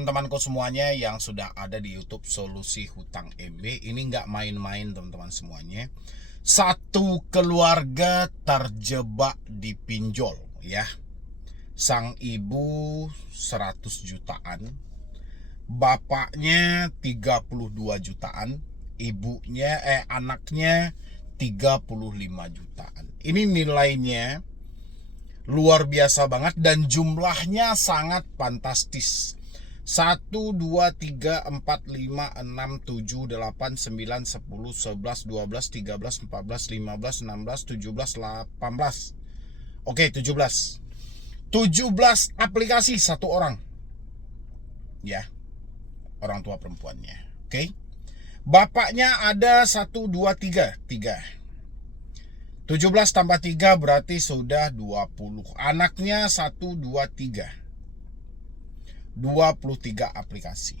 teman-temanku semuanya yang sudah ada di YouTube Solusi Hutang MB. Ini nggak main-main teman-teman semuanya. Satu keluarga terjebak di pinjol ya. Sang ibu 100 jutaan, bapaknya 32 jutaan, anaknya 35 jutaan. Ini nilainya luar biasa banget dan jumlahnya sangat fantastis. 1, 2, 3, 4, 5, 6, 7, 8, 9, 10, 11, 12, 13, 14, 15, 16, 17, 18. Oke, 17. 17 aplikasi satu orang. Ya. Orang tua perempuannya. Oke. Bapaknya ada 1, 2, 3. 17 tambah 3 berarti sudah 20. Anaknya 1, 2, 3. 23 aplikasi.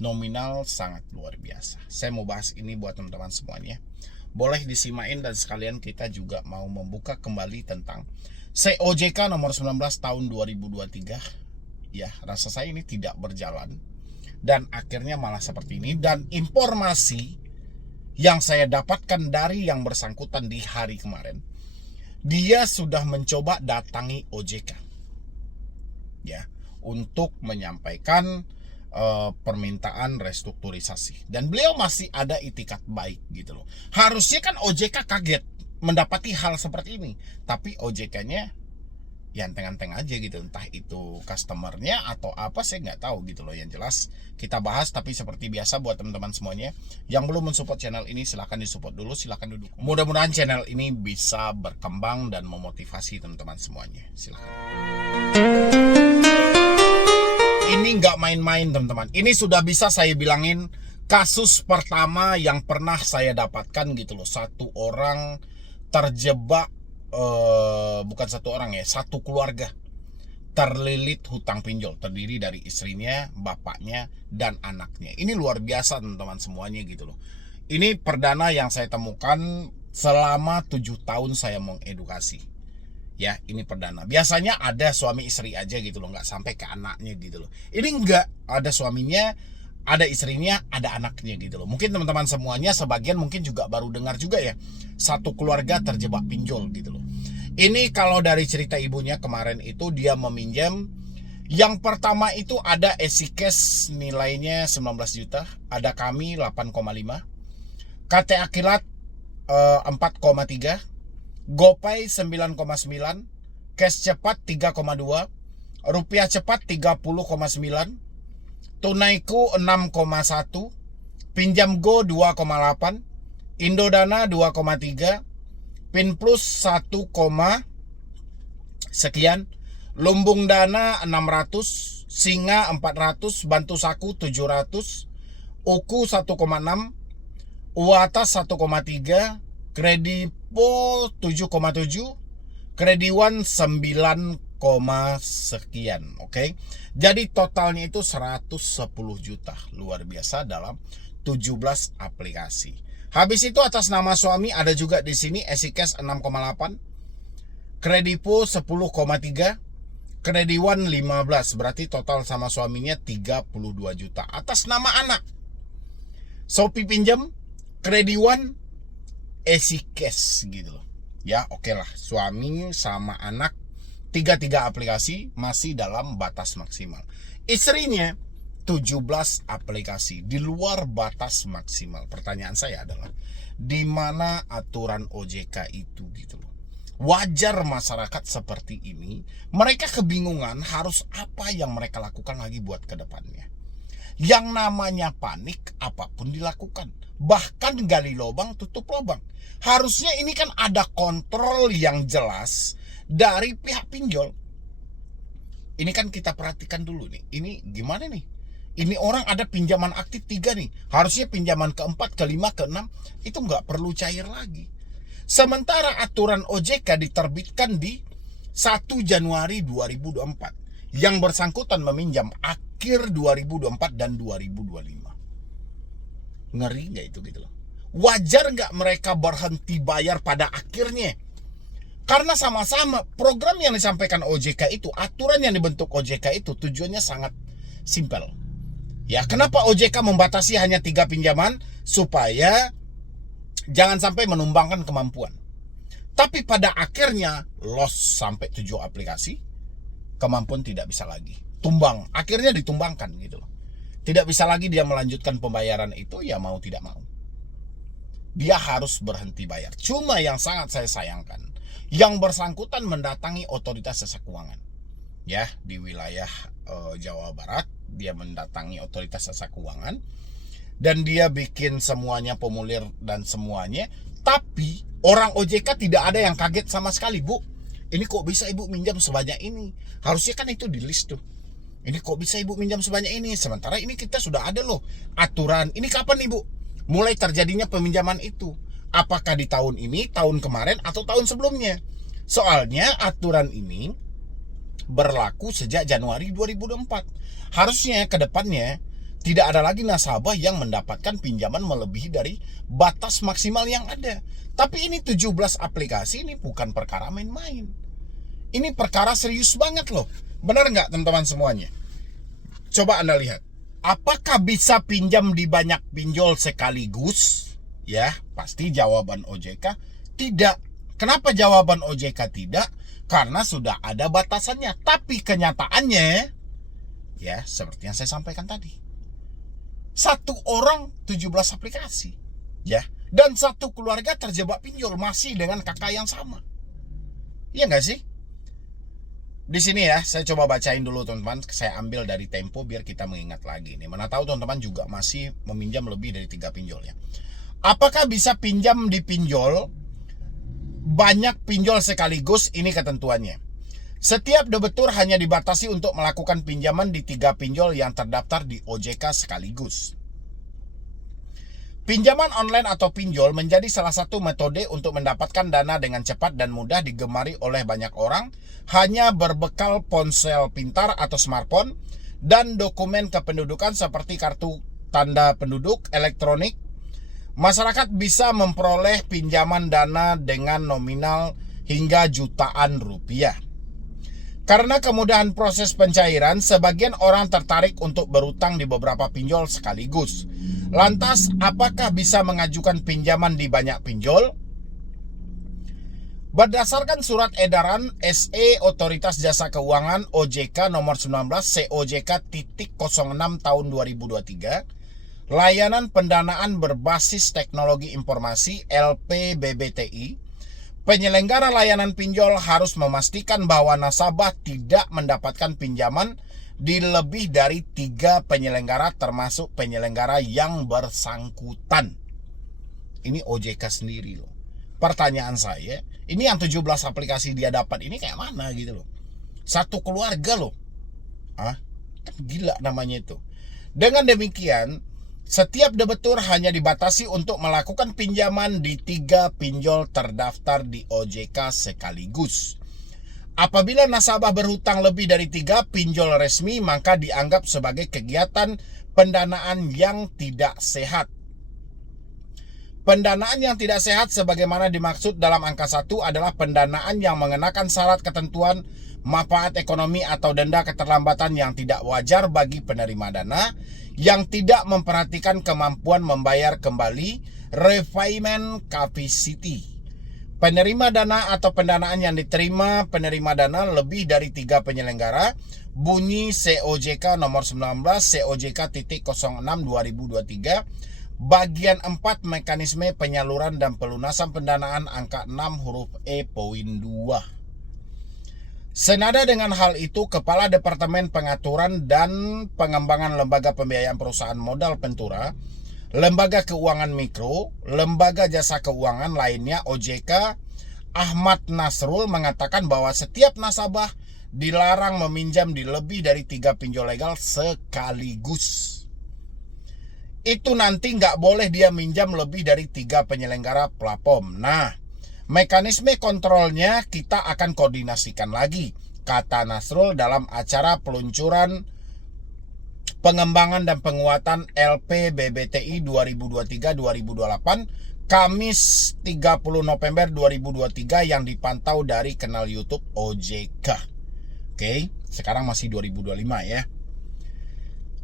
Nominal sangat luar biasa. Saya mau bahas ini buat teman-teman semuanya. Boleh disimain dan sekalian kita juga mau membuka kembali tentang COJK nomor 19 tahun 2023. Ya, rasa saya ini tidak berjalan. Dan akhirnya malah seperti ini. Dan informasi yang saya dapatkan dari yang bersangkutan di hari kemarin, dia sudah mencoba datangi OJK ya untuk menyampaikan permintaan restrukturisasi, dan beliau masih ada itikat baik gitu loh. Harusnya kan OJK kaget mendapati hal seperti ini, tapi OJK-nya ya enteng-enteng aja gitu, entah itu customernya atau apa saya nggak tahu gitu loh. Yang jelas kita bahas, tapi seperti biasa buat teman-teman semuanya yang belum mensupport channel ini, silahkan disupport dulu, silahkan duduk. Mudah-mudahan channel ini bisa berkembang dan memotivasi teman-teman semuanya. Silahkan. Ini nggak main-main teman-teman. Ini sudah bisa saya bilangin kasus pertama yang pernah saya dapatkan gitu loh. Satu orang terjebak, bukan satu orang ya, satu keluarga terlilit hutang pinjol, terdiri dari istrinya, bapaknya, dan anaknya. Ini luar biasa teman-teman semuanya gitu loh. Ini perdana yang saya temukan selama 7 tahun saya mengedukasi. Ya, ini perdana. Biasanya ada suami istri aja gitu loh, nggak sampai ke anaknya gitu loh. Ini nggak, ada suaminya, ada istrinya, ada anaknya gitu loh. Mungkin teman-teman semuanya sebagian mungkin juga baru dengar juga ya, satu keluarga terjebak pinjol gitu loh. Ini kalau dari cerita ibunya kemarin itu, dia meminjam. Yang pertama itu ada Esikes nilainya 19 juta, ada kami 8,5, KTA Kilat 4,3, GoPay 9,9, cash cepat 3,2, rupiah cepat 30,9, tunaiku 6,1, pinjam go 2,8, Indodana 2,3, Pin Plus 1, sekian, Lumbung Dana 600, Singa 400, Bantu Saku 700, Uku 1,6, Uatas 1,3, Kredipo 7,7, Krediwan 9, sekian. Oke. Jadi totalnya itu 110 juta. Luar biasa dalam 17 aplikasi. Habis itu atas nama suami ada juga di sini Esikes 6,8, Kredipo 10,3, Krediwan 15. Berarti total sama suaminya 32 juta. Atas nama anak, Shopee pinjam, Krediwan, Esikes gitu loh. Ya, oke lah, suami sama anak 3 aplikasi masih dalam batas maksimal. Istrinya 17 aplikasi di luar batas maksimal. Pertanyaan saya adalah, di mana aturan OJK itu gitu loh? Wajar masyarakat seperti ini, mereka kebingungan harus apa yang mereka lakukan lagi buat kedepannya. Yang namanya panik, apapun dilakukan. Bahkan gali lubang, tutup lubang. Harusnya ini kan ada kontrol yang jelas dari pihak pinjol. Ini kan kita perhatikan dulu nih. Ini gimana nih? Ini orang ada pinjaman aktif 3 nih. Harusnya pinjaman ke-4, ke-5, ke-6 itu nggak perlu cair lagi. Sementara aturan OJK diterbitkan di 1 Januari 2024. Yang bersangkutan meminjam akhir 2024 dan 2025. Ngeri nggak itu gitu loh? Wajar nggak mereka berhenti bayar pada akhirnya? Karena sama-sama program yang disampaikan OJK itu, aturan yang dibentuk OJK itu tujuannya Simple. Ya, kenapa OJK membatasi hanya 3 pinjaman? Supaya jangan sampai menumbangkan kemampuan. Tapi pada akhirnya loss sampai 7 aplikasi, kemampuan tidak bisa lagi. Tumbang, akhirnya ditumbangkan gitu loh. Tidak bisa lagi dia melanjutkan pembayaran itu, ya mau tidak mau. Dia harus berhenti bayar. Cuma yang sangat saya sayangkan, yang bersangkutan mendatangi otoritas jasa keuangan. Ya, di wilayah Jawa Barat, dia mendatangi otoritas jasa keuangan dan dia bikin semuanya formulir dan semuanya, tapi orang OJK tidak ada yang kaget sama sekali. Bu, ini kok bisa ibu minjam sebanyak ini? Harusnya kan itu di list tuh. Ini kok bisa ibu minjam sebanyak ini? Sementara ini kita sudah ada loh aturan. Ini kapan nih bu mulai terjadinya peminjaman itu? Apakah di tahun ini, tahun kemarin, atau tahun sebelumnya? Soalnya aturan ini berlaku sejak Januari 2024. Harusnya ke depannya tidak ada lagi nasabah yang mendapatkan pinjaman melebihi dari batas maksimal yang ada. Tapi ini 17 aplikasi, ini bukan perkara main-main. Ini perkara serius banget loh. Benar nggak teman-teman semuanya? Coba Anda lihat. Apakah bisa pinjam di banyak pinjol sekaligus? Ya, pasti jawaban OJK tidak. Kenapa jawaban OJK tidak? Karena sudah ada batasannya. Tapi kenyataannya, ya seperti yang saya sampaikan tadi, satu orang 17 aplikasi, ya, dan satu keluarga terjebak pinjol masih dengan kakak yang sama. Iya nggak sih? Di sini ya, saya coba bacain dulu teman-teman. Saya ambil dari Tempo biar kita mengingat lagi. Nih, mana tahu teman-teman juga masih meminjam lebih dari 3 pinjol ya. Apakah bisa pinjam di pinjol banyak pinjol sekaligus? Ini ketentuannya. Setiap debitur hanya dibatasi untuk melakukan pinjaman di 3 pinjol yang terdaftar di OJK sekaligus. Pinjaman online atau pinjol menjadi salah satu metode untuk mendapatkan dana dengan cepat dan mudah digemari oleh banyak orang hanya berbekal ponsel pintar atau smartphone dan dokumen kependudukan seperti kartu tanda penduduk elektronik. Masyarakat bisa memperoleh pinjaman dana dengan nominal hingga jutaan rupiah. Karena kemudahan proses pencairan, sebagian orang tertarik untuk berutang di beberapa pinjol sekaligus. Lantas, apakah bisa mengajukan pinjaman di banyak pinjol? Berdasarkan surat edaran SE Otoritas Jasa Keuangan OJK nomor 19 COJK.06 tahun 2023, layanan pendanaan berbasis teknologi informasi LPBBTI, penyelenggara layanan pinjol harus memastikan bahwa nasabah tidak mendapatkan pinjaman di lebih dari 3 penyelenggara termasuk penyelenggara yang bersangkutan. Ini OJK sendiri loh. Pertanyaan saya, ini yang 17 aplikasi dia dapat ini kayak mana gitu loh. Satu keluarga loh. Kan gila namanya itu. Dengan demikian, setiap debitur hanya dibatasi untuk melakukan pinjaman di 3 pinjol terdaftar di OJK sekaligus. Apabila nasabah berhutang lebih dari 3 pinjol resmi, maka dianggap sebagai kegiatan pendanaan yang tidak sehat. Pendanaan yang tidak sehat sebagaimana dimaksud dalam angka 1 adalah pendanaan yang mengenakan syarat ketentuan manfaat ekonomi atau denda keterlambatan yang tidak wajar bagi penerima dana, yang tidak memperhatikan kemampuan membayar kembali, repayment capacity. Penerima dana atau pendanaan yang diterima penerima dana lebih dari 3 penyelenggara, bunyi COJK nomor 19 COJK.06 2023, bagian 4 mekanisme penyaluran dan pelunasan pendanaan angka 6 huruf E poin 2. Senada dengan hal itu, Kepala Departemen Pengaturan dan Pengembangan Lembaga Pembiayaan Perusahaan Modal Pentura, Lembaga Keuangan Mikro, Lembaga Jasa Keuangan lainnya OJK, Ahmad Nasrul mengatakan bahwa setiap nasabah dilarang meminjam di lebih dari 3 pinjol legal sekaligus. Itu nanti nggak boleh dia minjam lebih dari 3 penyelenggara platform. Nah, mekanisme kontrolnya kita akan koordinasikan lagi, kata Nasrul dalam acara peluncuran pengembangan dan penguatan LPBBTI 2023-2028 Kamis 30 November 2023 yang dipantau dari kanal YouTube OJK. Oke, sekarang masih 2025 ya.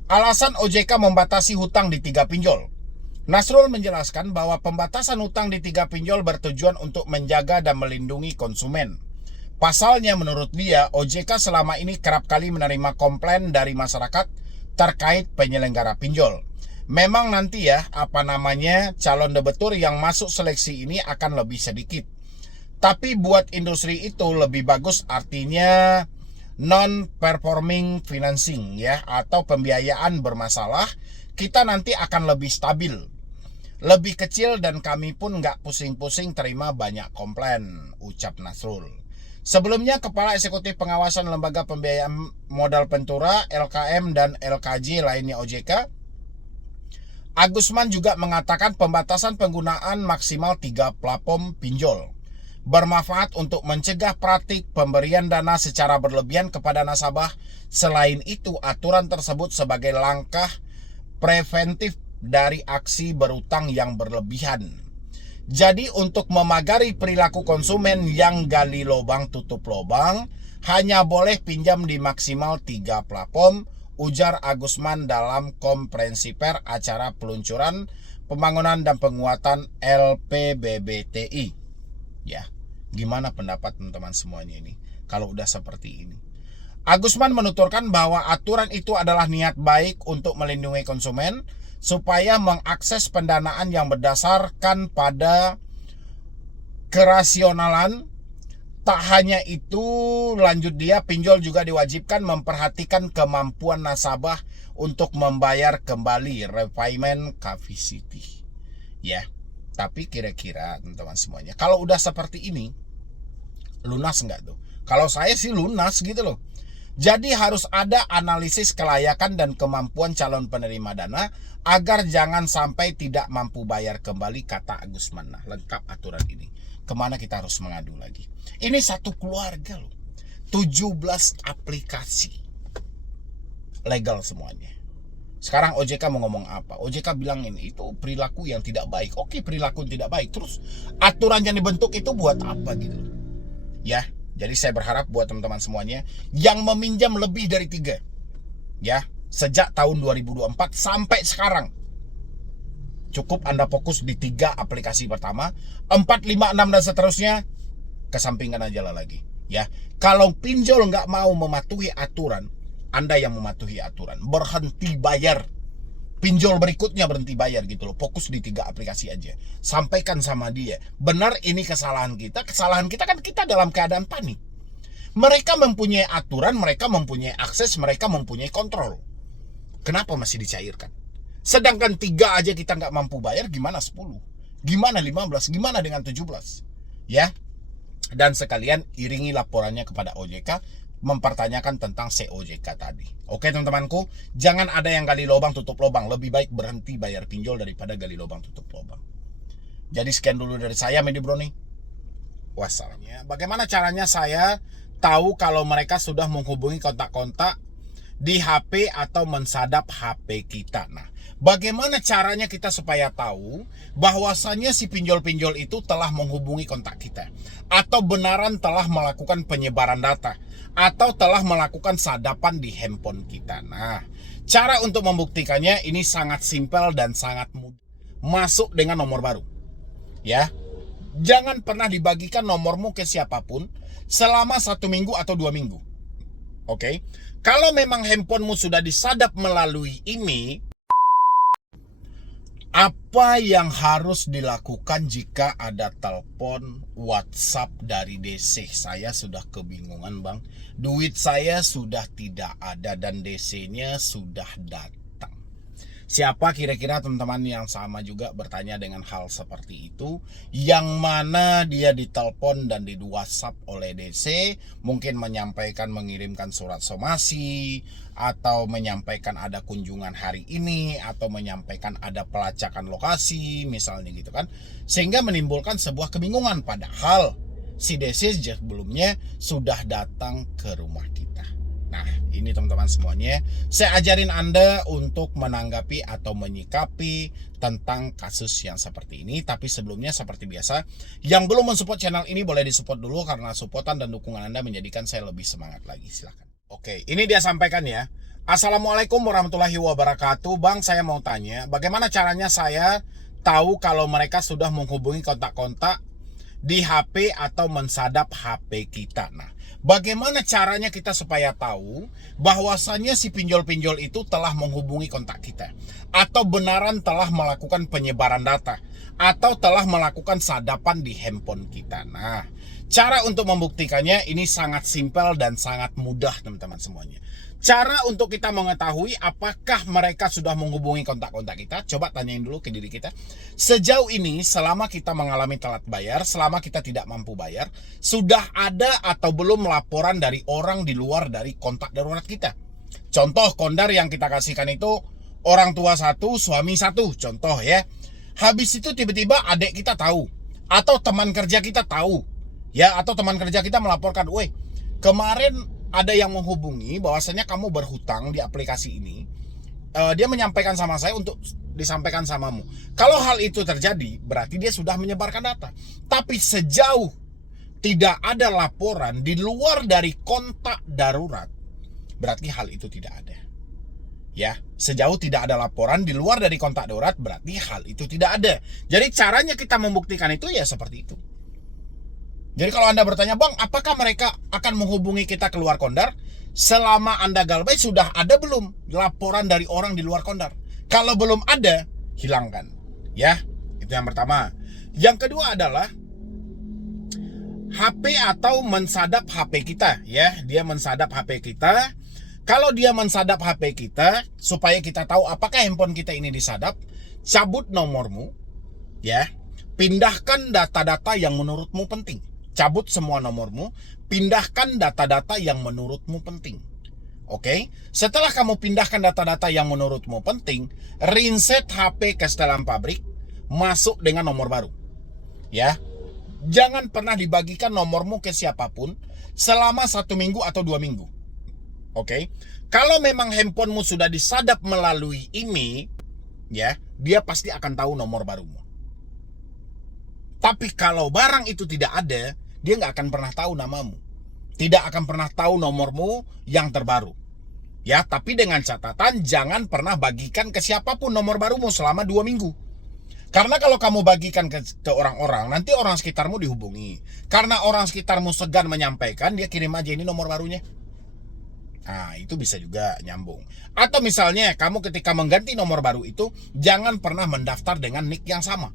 Alasan OJK membatasi hutang di 3 pinjol. Nasrul menjelaskan bahwa pembatasan hutang di 3 pinjol bertujuan untuk menjaga dan melindungi konsumen. Pasalnya menurut dia, OJK selama ini kerap kali menerima komplain dari masyarakat terkait penyelenggara pinjol. Memang nanti ya, calon debitur yang masuk seleksi ini akan lebih sedikit. Tapi buat industri itu lebih bagus, artinya non-performing financing ya, atau pembiayaan bermasalah, kita nanti akan lebih stabil, lebih kecil, dan kami pun nggak pusing-pusing terima banyak komplain, ucap Nasrul. Sebelumnya, Kepala Eksekutif Pengawasan Lembaga Pembiayaan Modal Ventura, LKM dan LKJ lainnya OJK, Agusman juga mengatakan pembatasan penggunaan maksimal 3 platform pinjol bermanfaat untuk mencegah praktik pemberian dana secara berlebihan kepada nasabah. Selain itu, aturan tersebut sebagai langkah preventif dari aksi berutang yang berlebihan. Jadi untuk memagari perilaku konsumen yang gali lubang tutup lubang, hanya boleh pinjam di maksimal 3 platform, ujar Agusman dalam konferensi pers acara peluncuran pembangunan dan penguatan LPBBTI. Ya, gimana pendapat teman-teman semuanya ini kalau udah seperti ini? Agusman menuturkan bahwa aturan itu adalah niat baik untuk melindungi konsumen supaya mengakses pendanaan yang berdasarkan pada kerasionalan. Tak hanya itu, lanjut dia, pinjol juga diwajibkan memperhatikan kemampuan nasabah untuk membayar kembali repayment capacity. Ya, tapi kira-kira teman-teman semuanya, kalau udah seperti ini, lunas nggak tuh? Kalau saya sih lunas gitu loh. Jadi harus ada analisis kelayakan dan kemampuan calon penerima dana agar jangan sampai tidak mampu bayar kembali, kata Agusman. Nah, lengkap aturan ini. Kemana kita harus mengadu lagi? Ini satu keluarga loh. 17 aplikasi. Legal semuanya. Sekarang OJK mau ngomong apa? OJK bilang ini, itu perilaku yang tidak baik. Oke, perilaku yang tidak baik. Terus aturan yang dibentuk itu buat apa gitu? Ya, jadi saya berharap buat teman-teman semuanya yang meminjam lebih dari 3, ya, sejak tahun 2024 sampai sekarang, cukup Anda fokus di 3 aplikasi pertama, 4, 5, 6 dan seterusnya, kesampingkan aja lah lagi. Ya, kalau pinjol nggak mau mematuhi aturan, Anda yang mematuhi aturan, berhenti bayar. Pinjol berikutnya berhenti bayar gitu loh. Fokus di 3 aplikasi aja. Sampaikan sama dia, benar ini kesalahan kita. Kesalahan kita kan kita dalam keadaan panik. Mereka mempunyai aturan, mereka mempunyai akses, mereka mempunyai kontrol. Kenapa masih dicairkan? Sedangkan 3 aja kita nggak mampu bayar, gimana 10? Gimana 15? Gimana dengan 17? Ya. Dan sekalian iringi laporannya kepada OJK, mempertanyakan tentang COJK tadi. Oke teman-temanku, jangan ada yang gali lubang tutup lubang. Lebih baik berhenti bayar pinjol daripada gali lubang tutup lubang. Jadi sekian dulu dari saya, Medi Broni. Wassalam. Bagaimana caranya saya tahu kalau mereka sudah menghubungi kontak-kontak di HP atau mensadap HP kita? Nah, bagaimana caranya kita supaya tahu bahwasannya si pinjol-pinjol itu telah menghubungi kontak kita, atau benaran telah melakukan penyebaran data, atau telah melakukan sadapan di handphone kita? Nah, cara untuk membuktikannya ini sangat simpel dan sangat mudah. Masuk dengan nomor baru. Ya, jangan pernah dibagikan nomormu ke siapapun selama 1 minggu atau 2 minggu. Oke, kalau memang handphonemu sudah disadap melalui ini, apa yang harus dilakukan jika ada telepon WhatsApp dari DC? Saya sudah kebingungan bang. Duit saya sudah tidak ada dan DC-nya sudah datang. Siapa kira-kira teman-teman yang sama juga bertanya dengan hal seperti itu? Yang mana dia ditelepon dan di WhatsApp oleh DC, mungkin menyampaikan mengirimkan surat somasi, atau menyampaikan ada kunjungan hari ini, atau menyampaikan ada pelacakan lokasi, misalnya gitu kan. Sehingga menimbulkan sebuah kebingungan, padahal si DC sebelumnya sudah datang ke rumah kita. Nah, ini teman-teman semuanya, saya ajarin Anda untuk menanggapi atau menyikapi tentang kasus yang seperti ini. Tapi sebelumnya seperti biasa, yang belum mensupport channel ini boleh disupport dulu, karena supportan dan dukungan Anda menjadikan saya lebih semangat lagi. Silahkan. Oke, ini dia sampaikan ya, Assalamualaikum warahmatullahi wabarakatuh. Bang, saya mau tanya, bagaimana caranya saya tahu kalau mereka sudah menghubungi kontak-kontak di HP atau mensadap HP kita? Nah, bagaimana caranya kita supaya tahu bahwasannya si pinjol-pinjol itu telah menghubungi kontak kita, atau benaran telah melakukan penyebaran data, atau telah melakukan sadapan di handphone kita? Nah, cara untuk membuktikannya ini sangat simpel dan sangat mudah, teman-teman semuanya. Cara untuk kita mengetahui apakah mereka sudah menghubungi kontak-kontak kita, coba tanyain dulu ke diri kita. Sejauh ini, selama kita mengalami telat bayar, selama kita tidak mampu bayar, sudah ada atau belum laporan dari orang di luar dari kontak darurat kita? Contoh kondar yang kita kasihkan itu orang tua satu, suami satu, contoh ya. Habis itu tiba-tiba adik kita tahu, atau teman kerja kita tahu, ya, atau teman kerja kita melaporkan, "Woi, kemarin ada yang menghubungi bahwasanya kamu berhutang di aplikasi ini. Dia menyampaikan sama saya untuk disampaikan samamu." Kalau hal itu terjadi, berarti dia sudah menyebarkan data. Tapi sejauh tidak ada laporan di luar dari kontak darurat, berarti hal itu tidak ada. Ya, sejauh tidak ada laporan di luar dari kontak darurat, berarti hal itu tidak ada. Jadi caranya kita membuktikan itu ya seperti itu. Jadi kalau Anda bertanya, "Bang, apakah mereka akan menghubungi kita keluar kondar?" Selama Anda galbay, sudah ada belum laporan dari orang di luar kondar? Kalau belum ada, hilangkan. Ya, itu yang pertama. Yang kedua adalah HP atau mensadap HP kita. Ya, dia mensadap HP kita. Kalau dia mensadap HP kita, supaya kita tahu apakah handphone kita ini disadap, cabut nomormu. Ya, pindahkan data-data yang menurutmu penting. Cabut semua nomormu, pindahkan data-data yang menurutmu penting. Oke? Setelah kamu pindahkan data-data yang menurutmu penting, reset HP ke setelan pabrik, masuk dengan nomor baru. Ya. Jangan pernah dibagikan nomormu ke siapapun selama 1 minggu atau 2 minggu. Oke? Kalau memang handphonemu sudah disadap melalui IMEI, ya, dia pasti akan tahu nomor barumu. Tapi kalau barang itu tidak ada, dia nggak akan pernah tahu namamu. Tidak akan pernah tahu nomormu yang terbaru. Ya, tapi dengan catatan jangan pernah bagikan ke siapapun nomor barumu selama 2 minggu. Karena kalau kamu bagikan ke orang-orang, nanti orang sekitarmu dihubungi. Karena orang sekitarmu segan menyampaikan, dia kirim aja ini nomor barunya. Nah, itu bisa juga nyambung. Atau misalnya kamu ketika mengganti nomor baru itu, jangan pernah mendaftar dengan nick yang sama.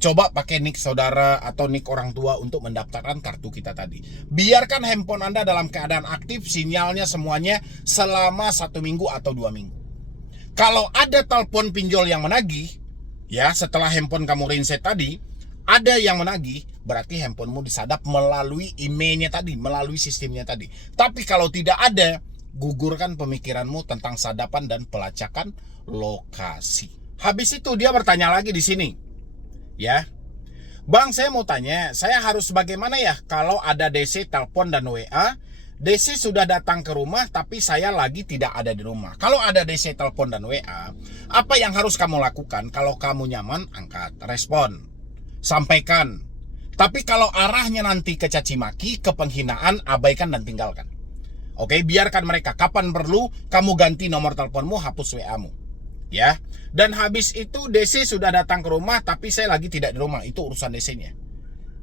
Coba pakai nick saudara atau nick orang tua untuk mendaftarkan kartu kita tadi. Biarkan handphone Anda dalam keadaan aktif, sinyalnya semuanya selama 1 minggu atau 2 minggu. Kalau ada telepon pinjol yang menagih, ya, setelah handphone kamu reset tadi, ada yang menagih, berarti handphonemu disadap melalui IMEI-nya tadi, melalui sistemnya tadi. Tapi kalau tidak ada, gugurkan pemikiranmu tentang sadapan dan pelacakan lokasi. Habis itu dia bertanya lagi di sini. Ya, "Bang, saya mau tanya, saya harus bagaimana ya kalau ada DC telepon dan WA? DC sudah datang ke rumah tapi saya lagi tidak ada di rumah." Kalau ada DC telepon dan WA, apa yang harus kamu lakukan? Kalau kamu nyaman, angkat, respon, sampaikan. Tapi kalau arahnya nanti ke caci maki, ke penghinaan, abaikan dan tinggalkan. Oke, biarkan mereka. Kapan perlu, kamu ganti nomor teleponmu, hapus WA-mu. Ya, dan habis itu DC sudah datang ke rumah tapi saya lagi tidak di rumah, itu urusan DC-nya.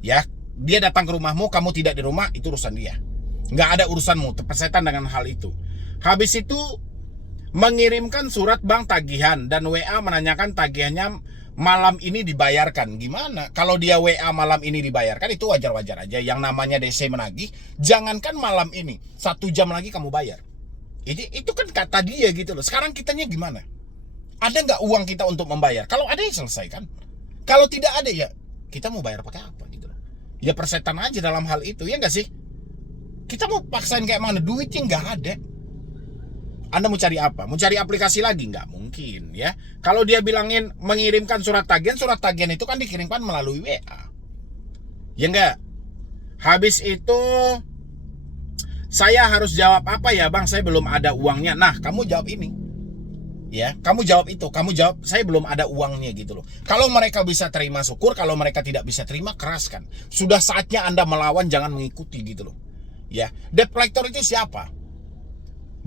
Ya, dia datang ke rumahmu, kamu tidak di rumah, itu urusan dia. Nggak ada urusanmu, terpersetan dengan hal itu. Habis itu mengirimkan surat bank tagihan dan WA menanyakan tagihannya malam ini dibayarkan. Gimana? Kalau dia WA malam ini dibayarkan, itu wajar-wajar aja. Yang namanya DC menagih, jangankan malam ini, 1 jam lagi kamu bayar. Itu kan kata dia gitu loh. Sekarang kitanya gimana? Ada nggak uang kita untuk membayar? Kalau ada ya selesaikan. Kalau tidak ada ya kita mau bayar pakai apa gitu loh. Ya persetan aja dalam hal itu, ya nggak sih? Kita mau paksain kayak mana? Duitnya nggak ada. Anda mau cari apa? Mau cari aplikasi lagi? Nggak mungkin ya. Kalau dia bilangin mengirimkan surat tagihan itu kan dikirimkan melalui WA. Ya nggak? Habis itu saya harus jawab apa ya, "Bang, saya belum ada uangnya." Nah, kamu jawab ini. Ya, kamu jawab itu, kamu jawab saya belum ada uangnya gitu loh. Kalau mereka bisa terima, syukur. Kalau mereka tidak bisa terima, keraskan. Sudah saatnya Anda melawan, jangan mengikuti gitu loh. Ya, debt collector itu siapa?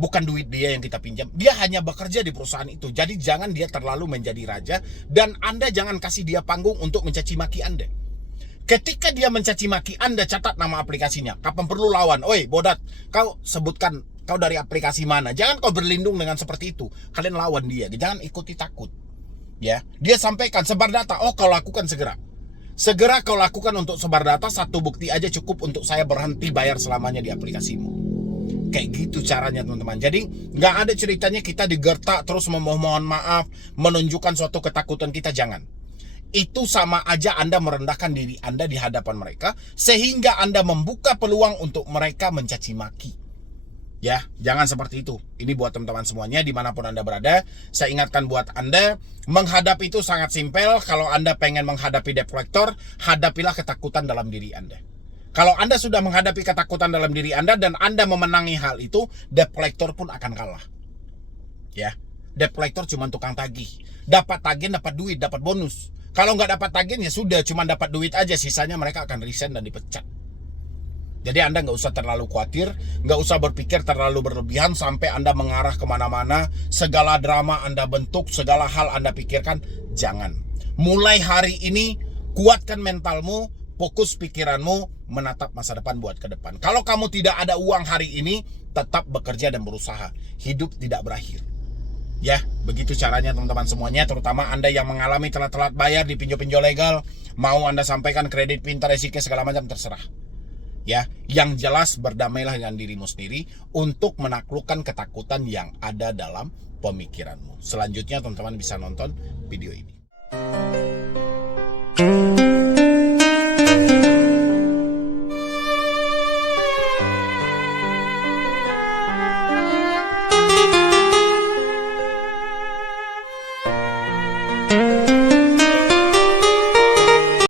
bukan duit dia yang kita pinjam. Dia hanya bekerja di perusahaan itu. Jadi jangan dia terlalu menjadi raja, dan Anda jangan kasih dia panggung untuk mencaci maki Anda. Ketika dia mencaci maki Anda, catat nama aplikasinya. Kapan perlu lawan. Oi, bodat, kau sebutkan kau dari aplikasi mana. Jangan kau berlindung dengan seperti itu. Kalian lawan dia. Jangan ikuti takut. Ya, dia sampaikan sebar data. Oh, kau lakukan segera. Segera kau lakukan untuk sebar data. Satu bukti aja cukup untuk saya berhenti bayar selamanya di aplikasimu. Kayak gitu caranya teman-teman. Jadi nggak ada ceritanya kita digertak terus memohon maaf, menunjukkan suatu ketakutan kita. Jangan. Itu sama aja Anda merendahkan diri Anda di hadapan mereka, sehingga Anda membuka peluang untuk mereka mencaci maki. Ya, jangan seperti itu. Ini buat teman-teman semuanya dimanapun Anda berada. Saya ingatkan buat Anda, menghadapi itu sangat simpel. Kalau Anda pengen menghadapi debt collector, hadapilah ketakutan dalam diri Anda. Kalau Anda sudah menghadapi ketakutan dalam diri Anda dan Anda memenangi hal itu, debt collector pun akan kalah. Ya, debt collector cuma tukang tagih. Dapat tagihan, dapat duit, dapat bonus. Kalau nggak dapat tagihan ya sudah, cuma dapat duit aja. Sisanya mereka akan resign dan dipecat. Jadi Anda nggak usah terlalu khawatir, nggak usah berpikir terlalu berlebihan sampai Anda mengarah kemana-mana. Segala drama Anda bentuk, segala hal Anda pikirkan, jangan. Mulai hari ini, kuatkan mentalmu, fokus pikiranmu, menatap masa depan buat ke depan. Kalau kamu tidak ada uang hari ini, tetap bekerja dan berusaha. Hidup tidak berakhir. Ya, begitu caranya teman-teman semuanya, terutama Anda yang mengalami telat-telat bayar di pinjol-pinjol legal. Mau Anda sampaikan kredit pintar, resiko segala macam, terserah. Ya, yang jelas berdamailah dengan dirimu sendiri untuk menaklukkan ketakutan yang ada dalam pemikiranmu. Selanjutnya teman-teman bisa nonton video ini.